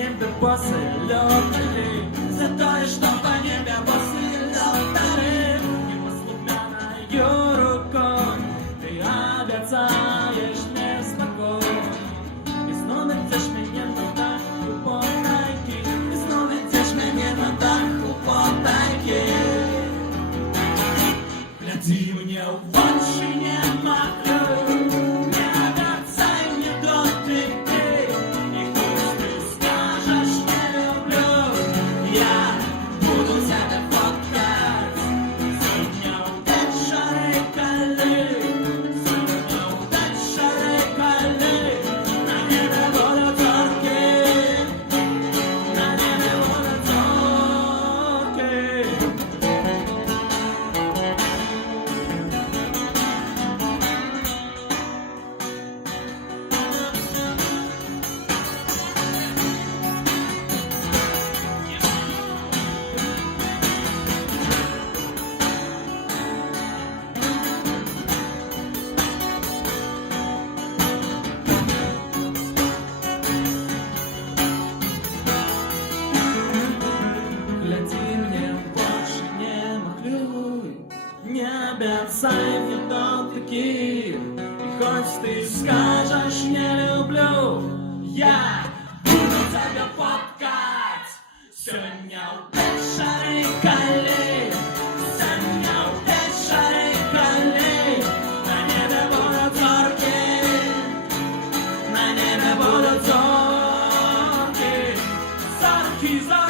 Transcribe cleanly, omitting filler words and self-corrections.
небе посылётали, за то, что по небе посылётали. И послухмяною рукой ты обещаешь мне спокой. И снова ведешь меня на даху потайки, и снова ведешь меня на даху потайки. Гляди мне в очи, не махлю, не обещай мне дотыки. И пусть ты скажешь не люблю, я буду тебя фоткать. Сумнял вечері коли, сумнял вечері коли, на небе будуть зорки, на небе будуть зорки. Гляди мне в очи, не махлюй, не обещай мне дотыки. И хоть ты скажешь не люблю, я буду тебя фоткать. Сегодня вечері коли, сегодня вечері коли, на небе будуть зорки, на небе будуть зорки, зорки, зорки.